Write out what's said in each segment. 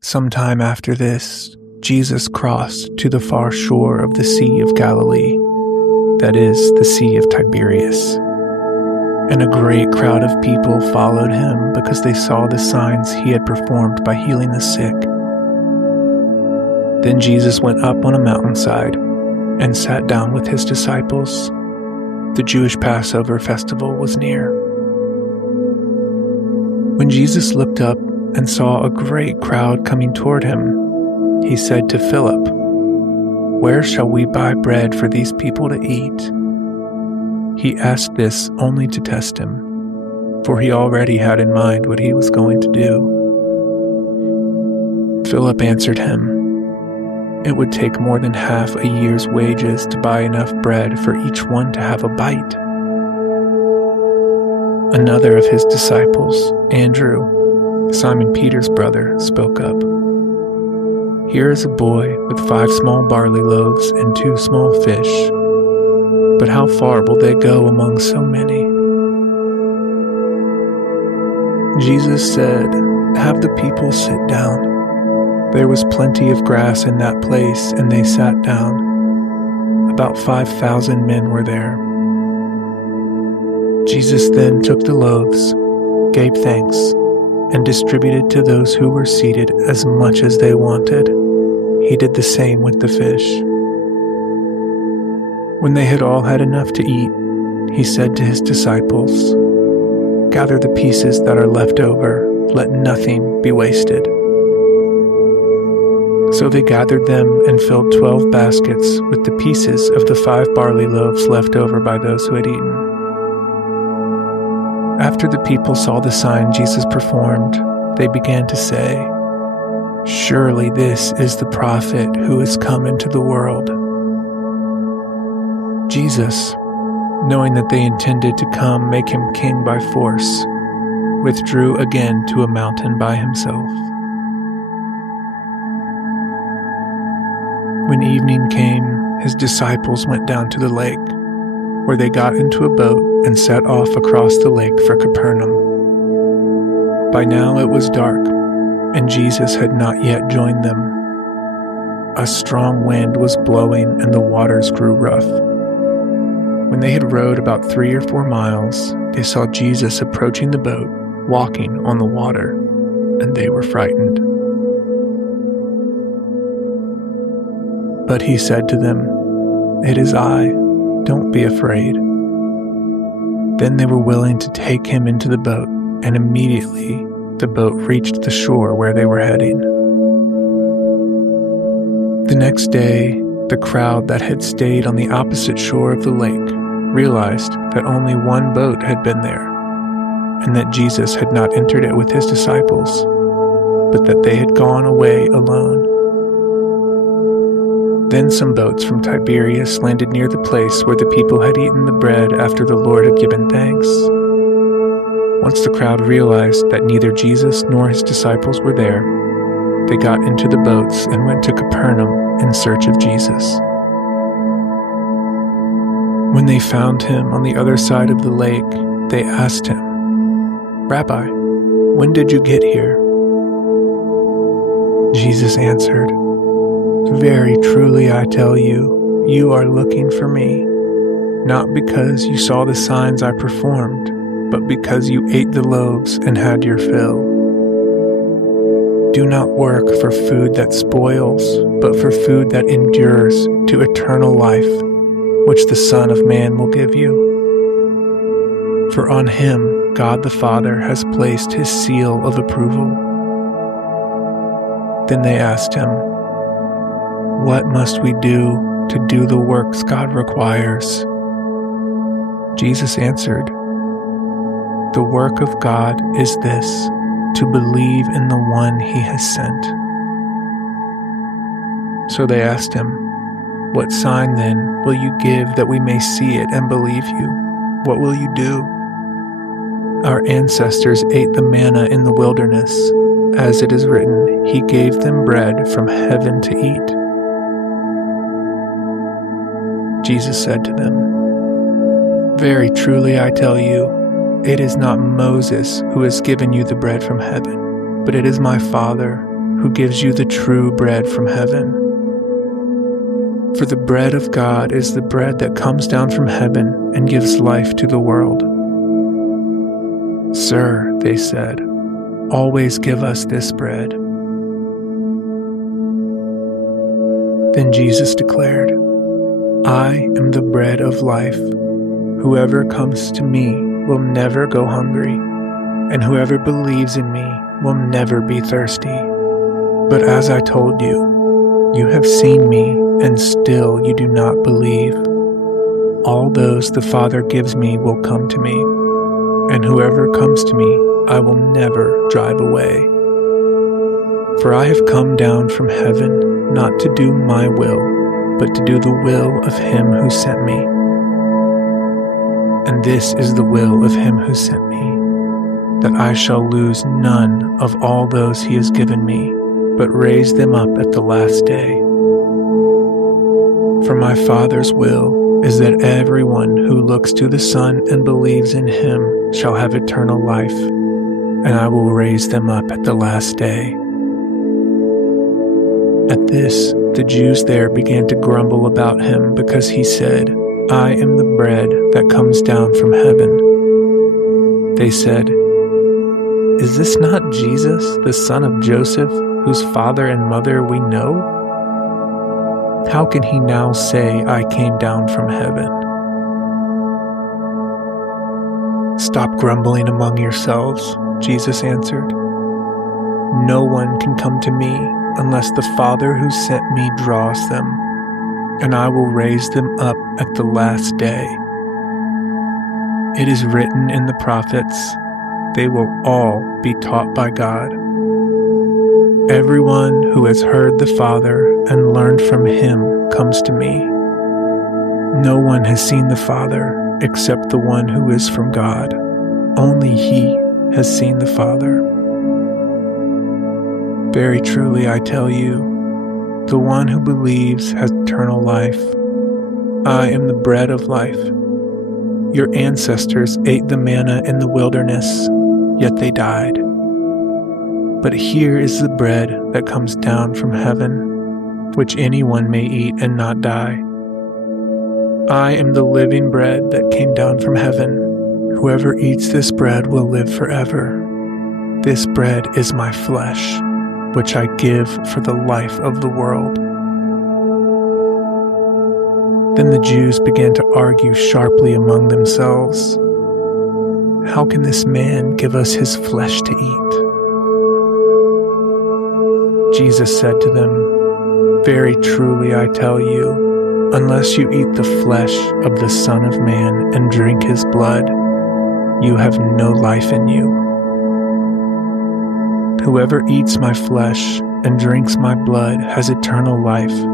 Sometime after this, Jesus crossed to the far shore of the Sea of Galilee, that is, the Sea of Tiberias. And a great crowd of people followed him because they saw the signs he had performed by healing the sick. Then Jesus went up on a mountainside and sat down with his disciples. The Jewish Passover festival was near. When Jesus looked up and saw a great crowd coming toward him, he said to Philip, "Where shall we buy bread for these people to eat?" He asked this only to test him, for he already had in mind what he was going to do. Philip answered him, "It would take more than half a year's wages to buy enough bread for each one to have a bite." Another of his disciples, Andrew, Simon Peter's brother, spoke up. "Here is a boy with 5 small barley loaves and 2 small fish. But how far will they go among so many?" Jesus said, "Have the people sit down." There was plenty of grass in that place, and they sat down. About 5,000 men were there. Jesus then took the loaves, gave thanks, and distributed to those who were seated as much as they wanted. He did the same with the fish. When they had all had enough to eat, he said to his disciples, "Gather the pieces that are left over, let nothing be wasted." So they gathered them and filled 12 baskets with the pieces of the 5 barley loaves left over by those who had eaten. After the people saw the sign Jesus performed, they began to say, "Surely this is the prophet who has come into the world." Jesus, knowing that they intended to come make him king by force, withdrew again to a mountain by himself. When evening came, his disciples went down to the lake, where they got into a boat and set off across the lake for Capernaum. By now it was dark, and Jesus had not yet joined them. A strong wind was blowing and the waters grew rough. When they had rowed about 3 or 4 miles, they saw Jesus approaching the boat, walking on the water, and they were frightened. But he said to them, "It is I, don't be afraid." Then they were willing to take him into the boat, and immediately the boat reached the shore where they were heading. The next day, the crowd that had stayed on the opposite shore of the lake realized that only one boat had been there, and that Jesus had not entered it with his disciples, but that they had gone away alone. Then some boats from Tiberias landed near the place where the people had eaten the bread after the Lord had given thanks. Once the crowd realized that neither Jesus nor his disciples were there, they got into the boats and went to Capernaum in search of Jesus. When they found him on the other side of the lake, they asked him, "Rabbi, when did you get here?" Jesus answered, "Very truly I tell you, you are looking for me, not because you saw the signs I performed, but because you ate the loaves and had your fill. Do not work for food that spoils, but for food that endures to eternal life, which the Son of Man will give you. For on him God the Father has placed his seal of approval." Then they asked him, "What must we do to do the works God requires?" Jesus answered, "The work of God is this, to believe in the one he has sent." So they asked him, "What sign then will you give that we may see it and believe you? What will you do?" "Our ancestors ate the manna in the wilderness. As it is written, he gave them bread from heaven to eat." Jesus said to them, "Very truly I tell you, it is not Moses who has given you the bread from heaven, but it is my Father who gives you the true bread from heaven. For the bread of God is the bread that comes down from heaven and gives life to the world." "Sir," they said, "always give us this bread." Then Jesus declared, "I am the bread of life. Whoever comes to me will never go hungry, and whoever believes in me will never be thirsty. But as I told you, you have seen me, and still you do not believe. All those the Father gives me will come to me, and whoever comes to me I will never drive away. For I have come down from heaven not to do my will, but to do the will of him who sent me. And this is the will of him who sent me, that I shall lose none of all those he has given me, but raise them up at the last day. For my Father's will is that everyone who looks to the Son and believes in him shall have eternal life, and I will raise them up at the last day." At this, the Jews there began to grumble about him because he said, "I am the bread that comes down from heaven." They said, "Is this not Jesus, the son of Joseph, whose father and mother we know? How can he now say, 'I came down from heaven'?" "Stop grumbling among yourselves," Jesus answered. "No one can come to me unless the Father who sent me draws them, and I will raise them up at the last day. It is written in the prophets, they will all be taught by God. Everyone who has heard the Father and learned from him comes to me. No one has seen the Father except the one who is from God. Only he has seen the Father. Very truly I tell you, the one who believes has eternal life. I am the bread of life. Your ancestors ate the manna in the wilderness, yet they died. But here is the bread that comes down from heaven, which anyone may eat and not die. I am the living bread that came down from heaven. Whoever eats this bread will live forever. This bread is my flesh, which I give for the life of the world." Then the Jews began to argue sharply among themselves. "How can this man give us his flesh to eat?" Jesus said to them, "Very truly I tell you, unless you eat the flesh of the Son of Man and drink his blood, you have no life in you. Whoever eats my flesh and drinks my blood has eternal life,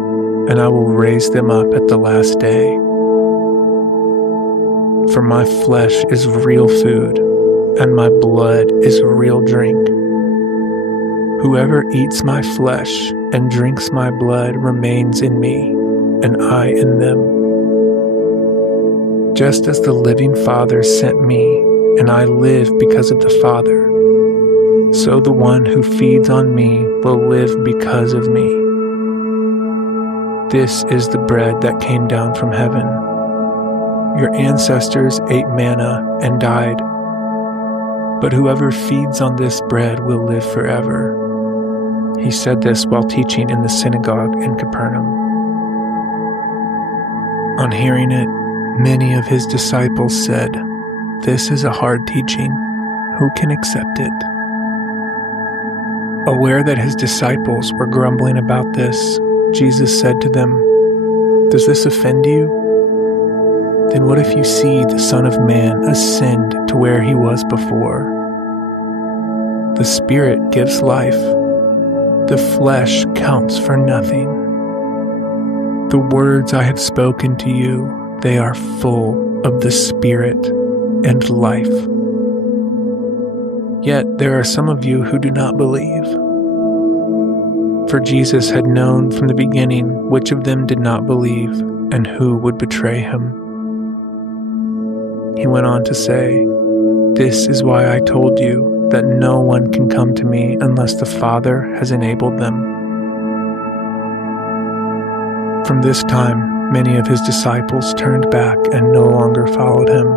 and I will raise them up at the last day. For my flesh is real food, and my blood is real drink. Whoever eats my flesh and drinks my blood remains in me, and I in them. Just as the living Father sent me, and I live because of the Father, so the one who feeds on me will live because of me. This is the bread that came down from heaven. Your ancestors ate manna and died, but whoever feeds on this bread will live forever." He said this while teaching in the synagogue in Capernaum. On hearing it, many of his disciples said, "This is a hard teaching. Who can accept it?" Aware that his disciples were grumbling about this, Jesus said to them, "Does this offend you? Then what if you see the Son of Man ascend to where he was before? The Spirit gives life. The flesh counts for nothing. The words I have spoken to you, they are full of the Spirit and life. Yet there are some of you who do not believe." For Jesus had known from the beginning which of them did not believe and who would betray him. He went on to say, "This is why I told you, that no one can come to me unless the Father has enabled them." From this time, many of his disciples turned back and no longer followed him.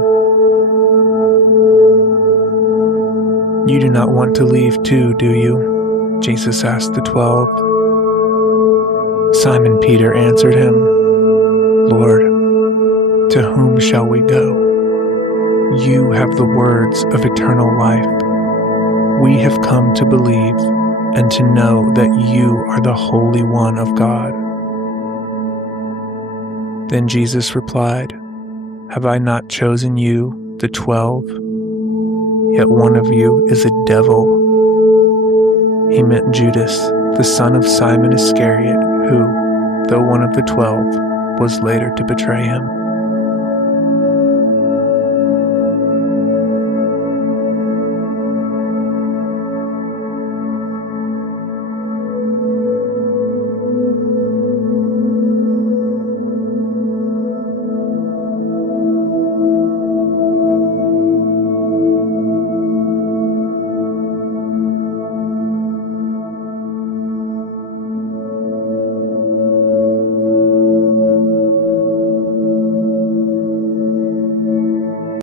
"You do not want to leave too, do you?" Jesus asked the 12. Simon Peter answered him, "Lord, to whom shall we go? You have the words of eternal life. We have come to believe and to know that you are the Holy One of God." Then Jesus replied, "Have I not chosen you, the 12? Yet one of you is a devil." He meant Judas, the son of Simon Iscariot, who, though one of the 12, was later to betray him.